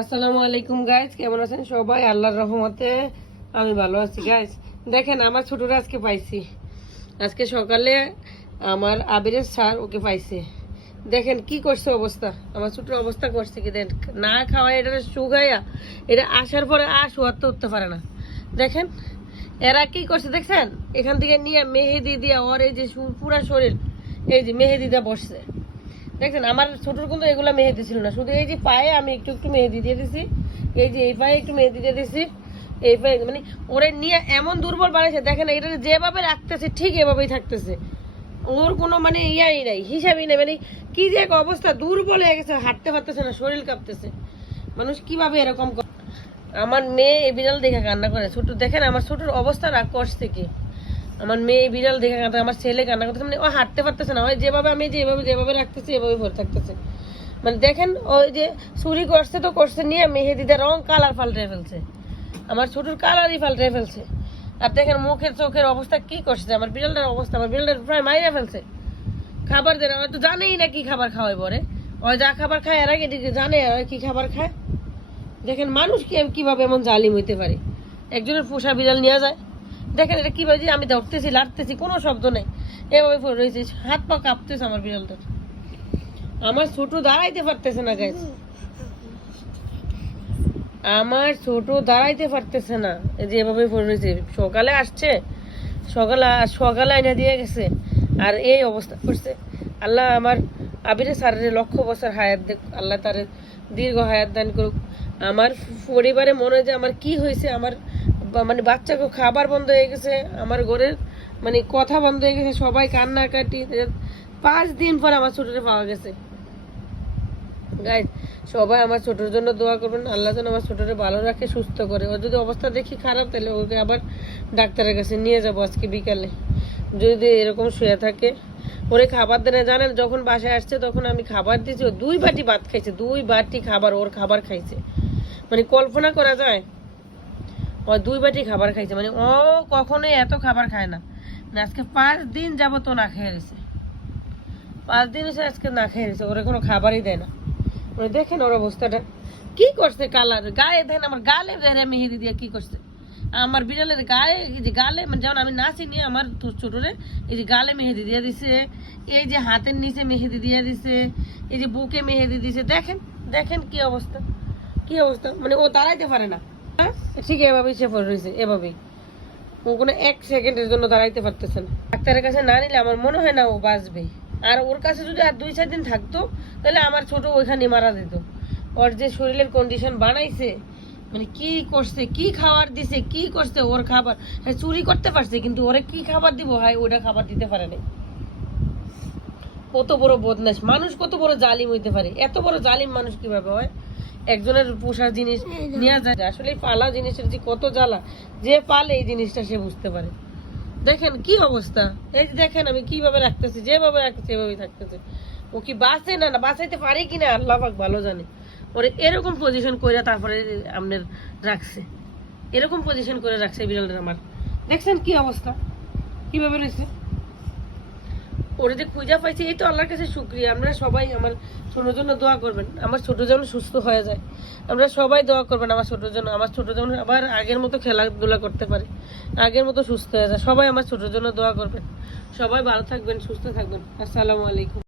আসসালামু আলাইকুম গাইজ, কেমন আছেন সবাই? আল্লাহর রহমতে আমি ভালো আছি গাইজ। দেখেন আমার ছোটরা আজকে পাইছি। আজকে সকালে আমার আবিরের স্যার ওকে পাইছে। দেখেন কি করছে অবস্থা, আমার ছোটর অবস্থা করছে কি দেন, না খাওয়া এটা শুকাইয়া এটা আসার পরে শোয়ার তো উঠতে পারে না। দেখেন এরা কি করছে দেখছেন, এখান থেকে নিয়ে মেহেদি দিয়া ওর এই যে পুরা শরীর এই যে মেহেদি দিয়া বসছে। দেখছেন আমার ছোটর কিন্তু এগুলা মেহেদি ছিল না, শুধু এই যে পায়ে আমি একটু একটু মেহেদি দিয়ে দিছি, এই যে এই পায়ে একটু মেহেদি দিয়ে দিছি, এই পায়ে মানে ওরে নিয়ে এমন দুর্বল বানাইছে। দেখেন এটা যেভাবে রাখতেছে ঠিক এভাবেই থাকতেছে, ওর কোনো মানে ইয়াই নাই, হিসাবই নেই। মানে কি যে এক অবস্থা, দুর্বল হয়ে গেছে, হাঁটতে পারতেছে না, শরীর কাঁপতেছে। মানুষ কিভাবে এরকম করে? আমার মেয়ে এই বিড়াল দেখে কান্না করে। ছোট দেখেন আমার ছোটর অবস্থা রাগ করছে কি, আমার মেয়ে বিড়াল দেখে কাঁদে, আমার ছেলে কান্না করতেছে। মানে ও হাঁটতে পারতেছে না, ওই যেভাবে আমি যেভাবে যেভাবে রাখতেছি এভাবে ভরে থাকতেছে। মানে দেখেন ওই যে চুরি করছে তো করছে, নিয়ে মেহেদিতে রং কালার পাল্টে ফেলছে, আমার ছোটর কালারই পাল্টে ফেলছে। আর দেখেন মুখের চোখের অবস্থা কি করছে আমার বিড়ালটার অবস্থা, আমার বিড়ালটা প্রায় মাইরা ফেলছে। খাবার দেয় না, হয়তো জানেই না কি খাবার খাওয়াই পরে, ওই যা খাবার খায় এর আগে জানে কি খাবার খায়। দেখেন মানুষ কিভাবে এমন জালিম হইতে পারে, একজনের পোষা বিড়াল নিয়ে যায়। দেখেন এটা কিভাবে যে আমি ধরতেছি লাড়তেছি কোনো শব্দ নেই, এভাবে পড়ে রয়েছে, হাত পা কাঁপতেছে আমার বিড়ালটার। আমার ছোট দাঁড়াইতে পারতেছে না গাইজ, আমার ছোট দাঁড়াইতে পারতেছে না, এই যে এভাবে পড়ে রয়েছে। সকালে আসছে, সকালে আইনা দিয়ে গেছে, আর এই অবস্থা করছে। আল্লাহ আমার আবিরে স্যারের লক্ষ বছর হায়াত দেখ, আল্লাহ তার দীর্ঘ হায়াত দান করুক। আমার পরিবারে মনে হয় যে আমার কি হয়েছে, আমার মানে বাচ্চাকে খাবার বন্ধ হয়ে গেছে, আমার ঘরের মানে কথা বন্ধ হয়ে গেছে, সবাই কান্নাকাটি। 5 দিন পর আমার ছোটরে পাওয়া গেছে গাইজ। সবাই আমার ছোটর জন্য দোয়া করবেন, আল্লাহ যেন আমার ছোটরে ভালো রাখে, সুস্থ করে। ও যদি অবস্থা দেখি খারাপ, তাহলে ওকে আবার ডাক্তারের কাছে নিয়ে যাবো আজকে বিকালে। যদি এরকম শুয়ে থাকে, ওরে খাবার দেয় জানেন, যখন বাসায় আসছে তখন আমি খাবার দিয়েছি, ও 2 বাটি ভাত খাইছে, 2 বাটি খাবার ওর খাবার খাইছে। মানে কল্পনা করা যায়, ও 2 বাটি খাবার খাইছে। মানে ও কখনোই এত খাবার খায় না। মানে আজকে 5 দিন যাবো তো না খেয়ে রয়েছে, 5 দিন এসে আজকে না খেয়ে রয়েছে, ওরা কোনো খাবারই দেয় না। মানে দেখেন ওর অবস্থাটা কি করছে, কালার গায়ে দেখেন, আমার গালে মেহেদি দিয়ে কি করছে আমার বিড়ালের গায়ে, এই যে গালে মানে যেমন আমি নাচি নিয়ে আমার ছোটরে এই যে গালে মেহেদি দিয়ে দিছে, এই যে হাতের নিচে মেহেদি দিয়ে দিছে, এই যে বুকে মেহেদি দিছে। দেখেন দেখেন কি অবস্থা, কি অবস্থা। মানে ও দাঁড়াইতে পারে না, ঠিক এভাবেই সে পড়ে রয়েছে, এভাবেই। ও কোনো 1 সেকেন্ডের জন্য দাঁড়াইতে পারতেছে না। ডাক্তারের কাছে না নিলে আমার মনে হয় না ও বাঁচবে। আর ওর কাছে যদি আর 2-4 দিন থাকতো, তাহলে আমার ছোট ওইখানে মারা যেত। ওর যে শরীরের কন্ডিশন বানাইছে, মানে কি করছে, কি খাবার দিছে, কি করছে, ওর খাবার হ্যাঁ চুরি করতে পারছে, কিন্তু ওরে কি খাবার দিব, হয় ওটা খাবার দিতে পারে নাই। কত বড় বদমাশ মানুষ, কত বড় জালিম হইতে পারে, এত বড় জালিম মানুষ কিভাবে হয়? একজনের পোষার জিনিস নেওয়া যায়, আসলে পালা জিনিসের যে কত জ্বালা, যে পালে এই জিনিসটা সে বুঝতে পারে। দেখেন কি অবস্থা, এই যে দেখেন আমি কিভাবে রাখতেছি, যেভাবে রাখতেছি এভাবেই থাকতেছে। ও কি বাঁচে না বাঁচাইতে পারে কিনা আল্লাহ পাক ভালো জানে। ওরে এরকম পজিশন করে তারপরে আপনার রাখছে, এরকম পজিশন করে রাখছে বিড়ালটা আমার। দেখছেন কি অবস্থা, কিভাবে রয়েছে। ওরে যে খুঁজা পাইছি, এই তো আল্লাহর কাছে শুকরিয়া। আপনারা সবাই আমার ছোটোর জন্য দোয়া করবেন, আমার ছোট যেন সুস্থ হয়ে যায়। আমরা সবাই দোয়া করবেন আমার ছোটোর জন্য, আমার ছোট যেন আবার আগের মতো খেলাধুলা করতে পারে, আগের মতো সুস্থ হয়ে যায়। সবাই আমার ছোটোর জন্য দোয়া করবেন। সবাই ভালো থাকবেন, সুস্থ থাকবেন। আসসালামু আলাইকুম।